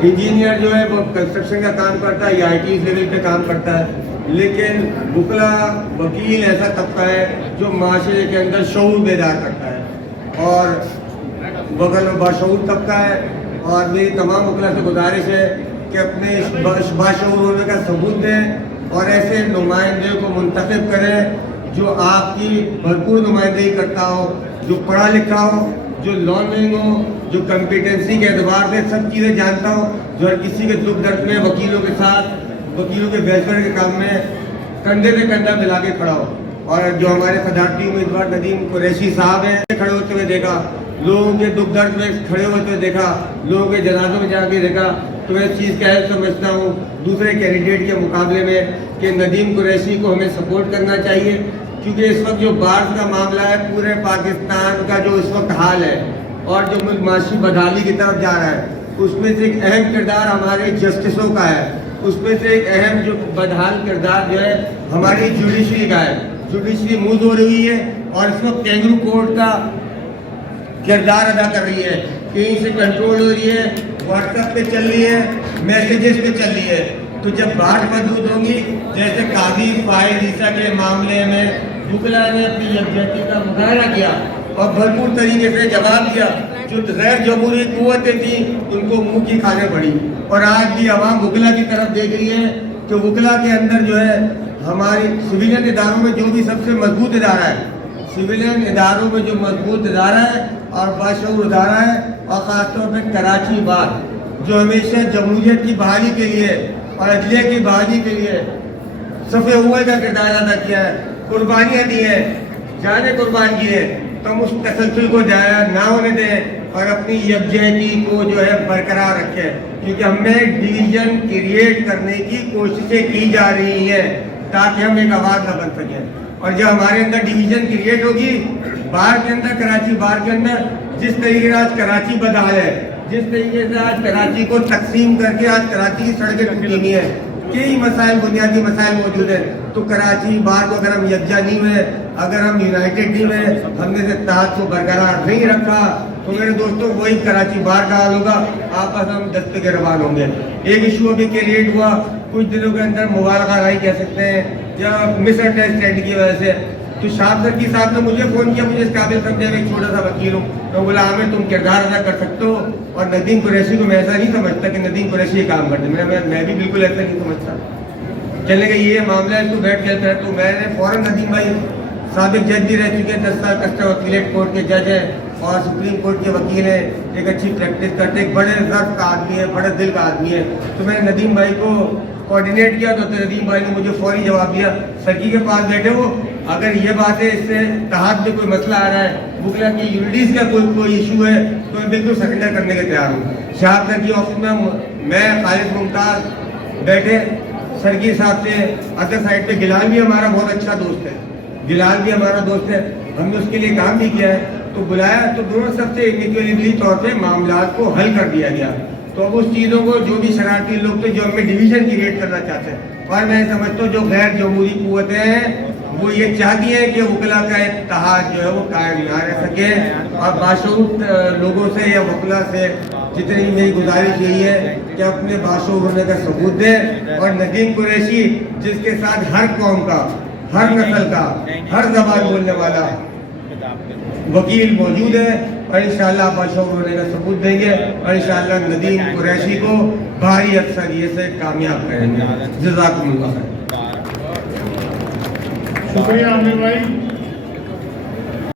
Engineer जो है वो कंस्ट्रक्शन का काम करता है या IT लेवल पे काम करता है, लेकिन वकला वकील ऐसा तबका है जो माशरे के अंदर शऊर बेदार करता है और वकल बाशऊर तबका है। और मेरी तमाम वकला से गुजारिश है कि अपने बाशऊर होने का सबूत दें और ऐसे नुमाइंदे को मुंतखब करें जो आपकी भरपूर नुमाइंदगी करता हो, जो पढ़ा लिखा हो, जो लर्निंग हो, जो कम्पिटेंसी के एतबार से सब चीज़ें जानता हो, जो हर किसी के दुख दर्द में वकीलों के साथ, वकीलों के वेलफेयर के काम में कंधे पे कंधा मिला के खड़ा हो। और जो हमारे सदारती उम्मीदवार नदीम कुरैशी साहब हैं, खड़े होते हुए देखा, लोगों के दुख दर्द में खड़े होते हुए देखा, लोगों के जनाजों में जाके देखा, तो मैं इस चीज़ का अहम समझता हूँ दूसरे कैंडिडेट के मुकाबले में कि नदीम कुरैशी को हमें सपोर्ट करना चाहिए, क्योंकि इस वक्त जो बाढ़ का मामला है पूरे पाकिस्तान का जो इस वक्त हाल है और जो मुल्क माशी बदहाली की तरफ जा रहा है, उसमें से एक अहम किरदार हमारे जस्टिसों का है, उसमें से एक अहम जो बदहाल किरदार जो है हमारी जुडिशरी का है। जुडिशरी मूव हो रही है और इस वक्त कैंगरू कोर्ट का किरदार अदा कर रही है, कहीं से कंट्रोल हो रही है, व्हाट्सएप पे चल रही है, मैसेजेस पे चल रही है। तो जब बाढ़ मजबूत होंगी, जैसे काजी फाइज ईसा के मामले में वकला ने अपनी यकजहती का मुजाहरा किया और भरपूर तरीके से जवाब दिया, जो गैर जमहूरी कुव्वतें थी उनको मुंह की खाने पड़ी। और आज भी आवाम वकला की तरफ देख रही है कि वकला के अंदर जो है हमारी सिविलियन इदारों में जो भी सबसे मजबूत इदारा है, सिविलियन इदारों में जो मजबूत इदारा है और बाशऊर इदारा है, और ख़ासतौर पर कराची बार जो हमेशा जमहूरियत की बहाली के लिए और अदलिया की बहाली के लिए सफ़े हुए का किरदार अदा किया है, कुर्बानियाँ दी हैं, जाने कुर्बान की है, तो हम उस तसलसल को जाया ना होने दें और अपनी यकजहती को जो है बरकरार रखें, क्योंकि हमें डिवीज़न क्रिएट करने की कोशिशें की जा रही हैं ताकि हम एक आवाज़ न बन सकें। और जब हमारे अंदर डिवीज़न क्रिएट होगी, बाहर के अंदर कराची बाहर के अंदर जिस तरीके से आज कराची बदहाल है, जिस तरीके से आज कराची को तकसीम करके आज कराची की सड़कें टूटी हुई हैं, कई मसाइल बुनियादी मसाइल मौजूद हैं, तो कराची बार को अगर हम यकजा नहीं हुए, अगर हम यूनाइटेड नहीं हुए, हमने से इत्तेहाद को बरकरार नहीं रखा, तो मेरे दोस्तों वही कराची बार का हाल होगा, आपस हम दस्ते के रवान होंगे। एक इशू अभी क्रिएट हुआ कुछ दिनों के अंदर, मुबालगाई कह सकते हैं या मिसअंडरस्टैंड की वजह से, तो शाह सर की साहब ने मुझे फ़ोन किया, मुझे इस काबिल समझा, मैं एक छोटा सा वकील हूँ, तो बोला हमें तुम किरदार अदा कर सकते हो। और नदीम कुरैशी को मैं ऐसा नहीं समझता कि नदीम कुरैशी काम करते, मैं भी बिल्कुल ऐसा नहीं समझता। चलने का ये मामला है, इसको बैठ चलता है, तो मैंने फ़ौरन नदीम भाई साबिक जज भी रह चुके हैं, 10 साल कस्टम वकीलेट कोर्ट के जज हैं और सुप्रीम कोर्ट के वकील हैं, एक अच्छी प्रैक्टिस करते, एक बड़े ज़र्फ का आदमी है, बड़े दिल का आदमी है। तो मैंने नदीम भाई को कोऑर्डिनेट किया, तो नदीम भाई ने मुझे फौरी जवाब दिया, सकी के पास बैठे हो, अगर ये बात है इससे तहत में कोई मसला आ रहा है, वकला की यूनिटीज़ का कोई इशू है, तो मैं बिल्कुल सरेंडर करने के तैयार हूँ। शाह सर की ऑफिस में मैं खालिद मुमताज़ बैठे, सरगी साहब से अदर साइड पे गिलाल भी हमारा बहुत अच्छा दोस्त है, गिलाल भी हमारा दोस्त है, हमने उसके लिए काम भी किया है, तो बुलाया, तो दोनों सबसे इक्वली तौर पे मामला को हल कर दिया गया। तो अब उस चीज़ों को जो भी शरारती लोग थे जो हमें डिवीज़न क्रिएट करना चाहते हैं, और मैं समझता हूँ जो गैर जमहूरी कुव्वतें हैं वो ये चाहती हैं कि वकला का इत्तेहाद जो है वो कायम ना रह सके। और बाशऊर लोगों से या वकला से जितनी मेरी गुजारिश यही है कि अपने बाशऊर होने का सबूत दें। और नदीम कुरैशी जिसके साथ हर कौम का, हर नस्ल का, हर ज़बान बोलने वाला वकील मौजूद है, और इंशाअल्लाह बाशऊर होने का सबूत देंगे और इंशाअल्लाह नदीम कुरैशी को भारी अक्सरियत से कामयाब करेंगे। जज़ाकुमुल्लाह। शुक्रिया आमिर भाई।